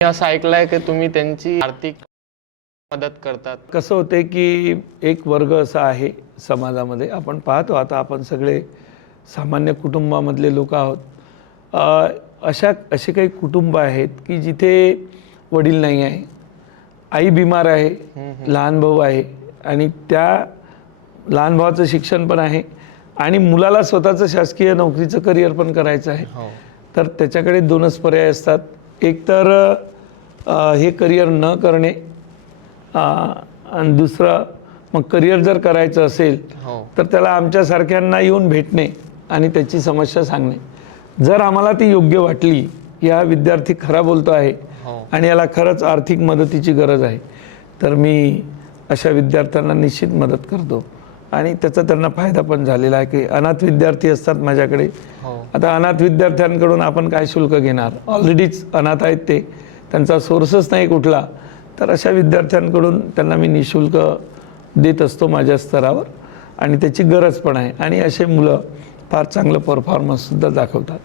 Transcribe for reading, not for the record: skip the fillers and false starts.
असं ऐकलंय की तुम्ही त्यांची आर्थिक मदत करतात. कसं होते की एक वर्ग असा आहे समाजामध्ये, आपण पाहतो आता आपण सगळे सामान्य कुटुंबामधले लोक आहोत. असे काही कुटुंब आहेत की जिथे वडील नाही आहे, आई बिमार आहे, लहान भाऊ आहे आणि त्या लहान भावाचं शिक्षण पण आहे आणि मुलाला स्वतःचं शासकीय नोकरीचं करिअर पण करायचं आहे. तर त्याच्याकडे दोनच पर्याय असतात. एक तर हे करिअर न करणे आणि दुसरं मग करिअर जर करायचं असेल तर त्याला आमच्यासारख्यांना येऊन भेटणे आणि त्याची समस्या सांगणे. जर आम्हाला ती योग्य वाटली की हा विद्यार्थी खरा बोलतो आहे आणि याला खरंच आर्थिक मदतीची गरज आहे, तर मी अशा विद्यार्थ्यांना निश्चित मदत करतो आणि त्याचा त्यांना फायदा पण झालेला आहे. की अनाथ विद्यार्थी असतात माझ्याकडे. आता अनाथ विद्यार्थ्यांकडून आपण काय शुल्क घेणार, ऑलरेडीच अनाथ आहेत ते, त्यांचा सोर्सच नाही कुठला. तर अशा विद्यार्थ्यांकडून त्यांना मी निशुल्क देत असतो माझ्या स्तरावर आणि त्याची गरज पण आहे आणि असे मुलं फार चांगलं परफॉर्मन्ससुद्धा दाखवतात.